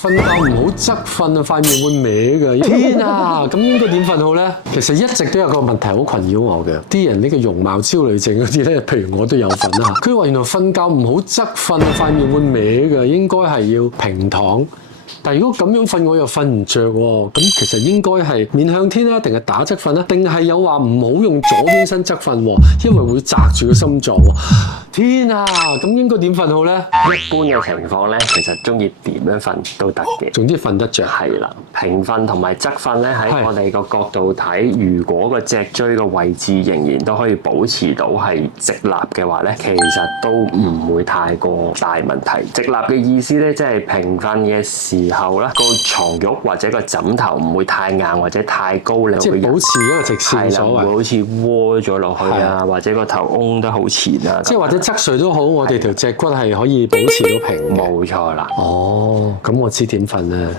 瞓覺唔好側瞓啊，塊面會歪嘅。天啊，咁應該點瞓好咧？其實一直都有個問題好困擾我嘅，啲人呢個容貌焦慮症嗰啲咧，譬如我都有份啦。佢話原來瞓覺唔好側瞓啊，塊面會歪嘅，應該係要平躺。但係如果咁樣瞓，我又瞓唔着喎。咁其實應該係面向天啦，定係打側瞓啦？定係有話唔好用左邊身側瞓喎，因為會擲住個心臟喎。天啊，咁應該點瞓好咧？一般嘅情況咧，其實中意點樣瞓都得嘅。總之瞓得着。係啦，平瞓同埋側瞓咧，喺我哋個角度睇，如果個脊椎個位置仍然都可以保持到係直立嘅話咧，其實都唔會太過大問題。直立嘅意思咧，即係平瞓嘅時候咧，個床褥或者個枕頭唔會太硬或者太高，你即係保持一個直線所謂，唔會好似窩咗落去啊，或者個頭嗡得好前啊。即係或者側睡都好，我哋條脊骨係可以保持到平。冇錯啦。哦，咁我知點瞓啦。